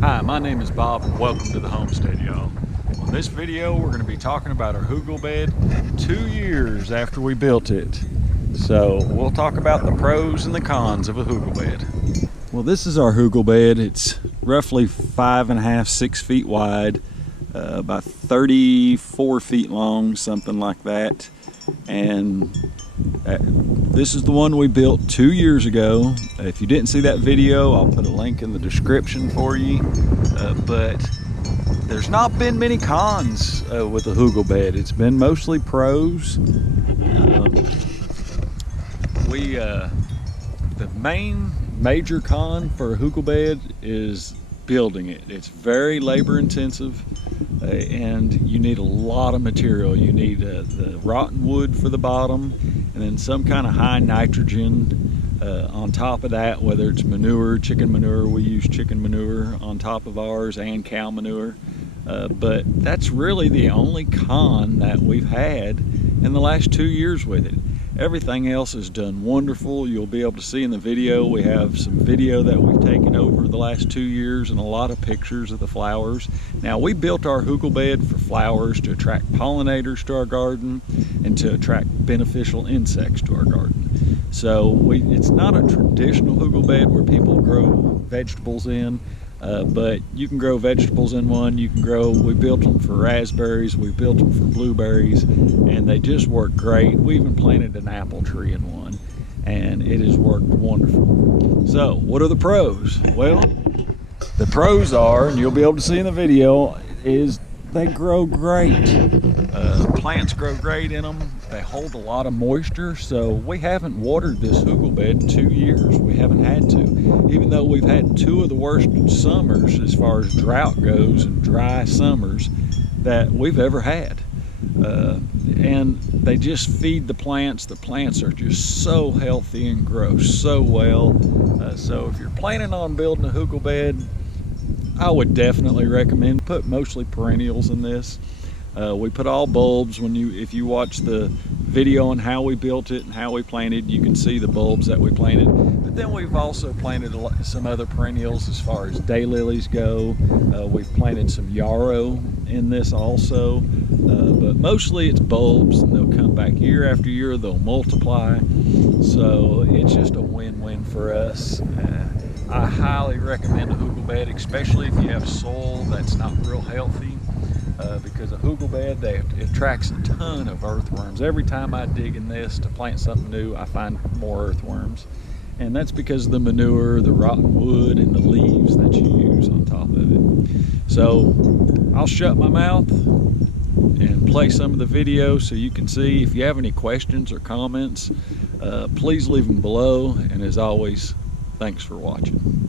Hi, my name is Bob and welcome to the homestead, y'all. On this video we're going to be talking about our Hugel bed 2 years after we built it. So we'll talk about the pros and the cons of a Hugel bed. Well, this is our Hugel bed. It's roughly 5.5, 6 feet wide, about 34 feet long, something like that. And this is the one we built 2 years ago. If you didn't see that video, I'll put a link in the description for you. But there's not been many cons with the Hugel bed. It's been mostly pros. The main major con for a Hugel bed is building it. It's very labor intensive, and you need a lot of material. You need the rotten wood for the bottom, and then some kind of high nitrogen on top of that, whether it's manure, chicken manure. We use chicken manure on top of ours, and cow manure. But that's really the only con that we've had in the last 2 years with it. Everything else is done wonderful. You'll be able to see in the video, we have some video that we've taken over the last 2 years and a lot of pictures of the flowers. Now, we built our Hugel bed for flowers to attract pollinators to our garden and to attract beneficial insects to our garden. So it's not a traditional Hugel bed where people grow vegetables in. But you can grow vegetables in one. We built them for raspberries, we built them for blueberries, and they just work great. We even planted an apple tree in one, and it has worked wonderful. So, what are the pros? Well, the pros are, and you'll be able to see in the video, is they grow great. Plants grow great in them. They hold a lot of moisture, so we haven't watered this Hugel bed in 2 years. We haven't had to, even though we've had 2 of the worst summers as far as drought goes and dry summers that we've ever had. And they just feed the plants. The plants are just so healthy and grow so well. So if you're planning on building a Hugel bed, I would definitely recommend put mostly perennials in this. We put all bulbs. If you watch the video on how we built it and how we planted, you can see the bulbs that we planted. But then we've also planted some other perennials as far as daylilies go. We've planted some yarrow in this also. But mostly it's bulbs, and they'll come back year after year. They'll multiply. So it's just a win-win for us. I highly recommend a Hugel bed, especially if you have soil that's not real healthy. Because a Hugel bed, it attracts a ton of earthworms. Every time I dig in this to plant something new, I find more earthworms. And that's because of the manure, the rotten wood, and the leaves that you use on top of it. So I'll shut my mouth and play some of the video so you can see. If you have any questions or comments, please leave them below. And as always, thanks for watching.